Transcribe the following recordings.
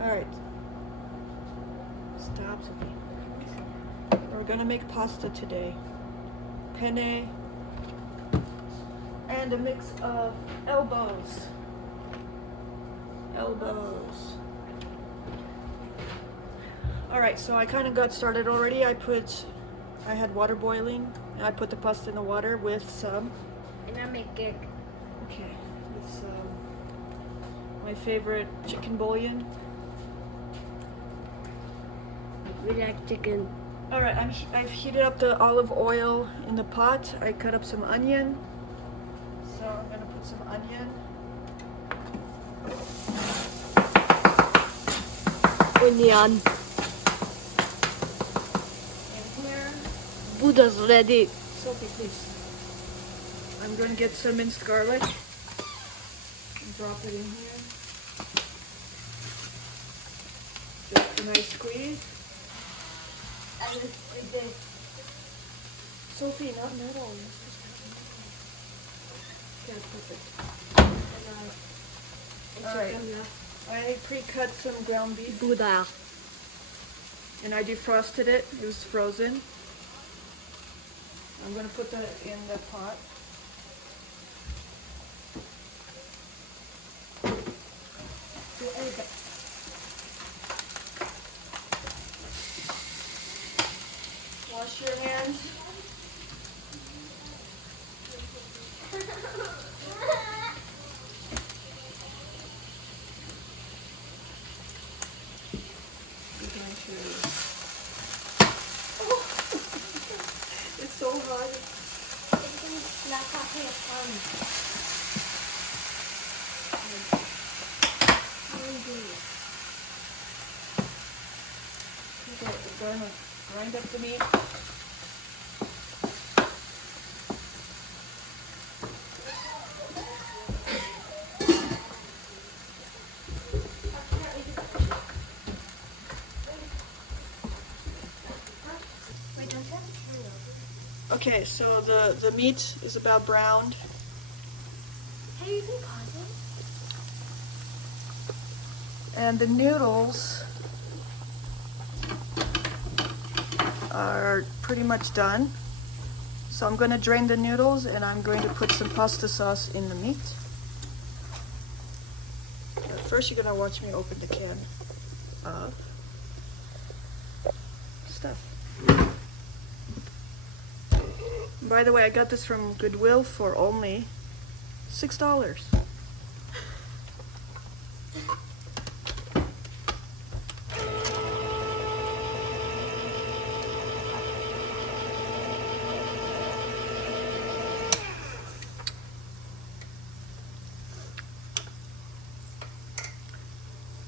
Alright. Stop, Sophie. We're gonna make pasta today. Penne and a mix of elbows. Alright, so I kind of got started already. I had water boiling, and I put the pasta in the water with some. And I make it. Okay, with my favorite chicken bullion. We like chicken. Alright, I've heated up the olive oil in the pot. I cut up some onion. So I'm gonna put some onion. Onion. In here. Buddha's ready. Sophie, please. I'm going to get some minced garlic and drop it in here. Just a nice squeeze. Sophie, not metal. Okay, perfect. Alright, I pre-cut some ground beef. Buddha. And I defrosted it. It was frozen. I'm going to put that in the pot. Wash your hands. It's so hot. We're going to grind up the meat. Okay, so the meat is about browned. Hey, you can pause it. And the noodles are pretty much done. So I'm going to drain the noodles and I'm going to put some pasta sauce in the meat. But first you're going to watch me open the can of stuff. By the way, I got this from Goodwill for only $6.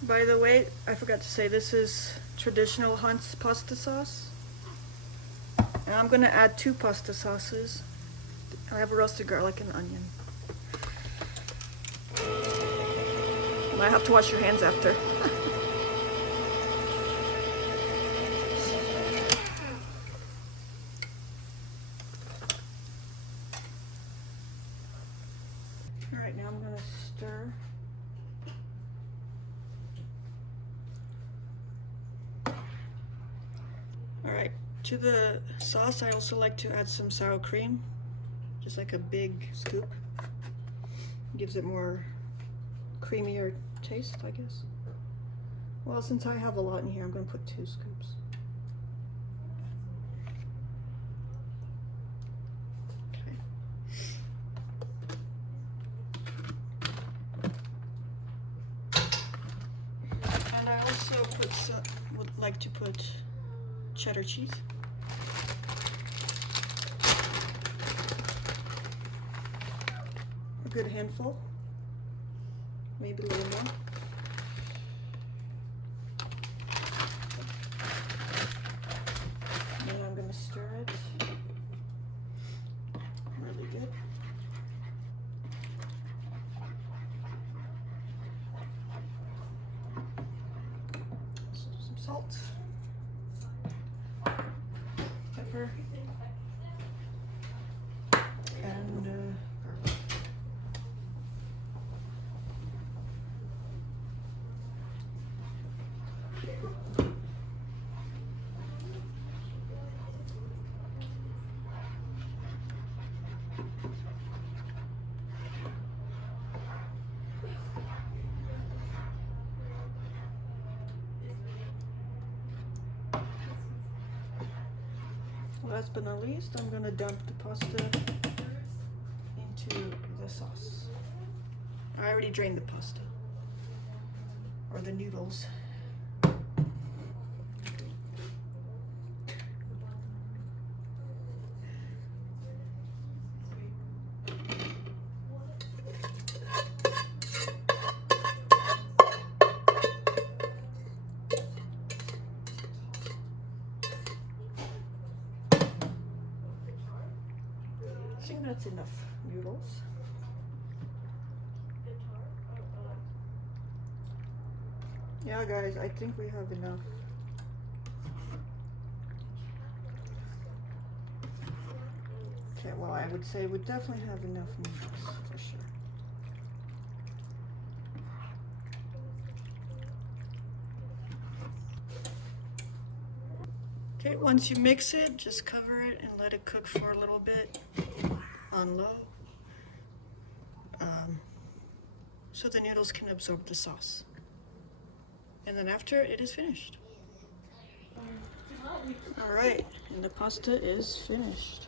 By the way, I forgot to say, this is traditional Hunt's pasta sauce. And I'm going to add 2 pasta sauces. I have a roasted garlic and onion. You might have to wash your hands after. Alright, now I'm going to stir. Alright, to the sauce I also like to add some sour cream, just like a big scoop. Gives it more creamier taste, I guess. Well, since I have a lot in here, I'm going to put 2 scoops. Okay. And I also would like to put cheddar cheese. A good handful, maybe a little more. And I'm going to stir it really good. So some salt. Pepper and garlic. Last but not least, I'm gonna dump the pasta into the sauce. I already drained the pasta, or the noodles. I think that's enough noodles. Yeah, guys, I think we have enough. Okay, well, I would say we definitely have enough noodles for sure. Okay, once you mix it, just cover it and let it cook for a little bit on low, so the noodles can absorb the sauce. And then after, it is finished. All right, and the pasta is finished.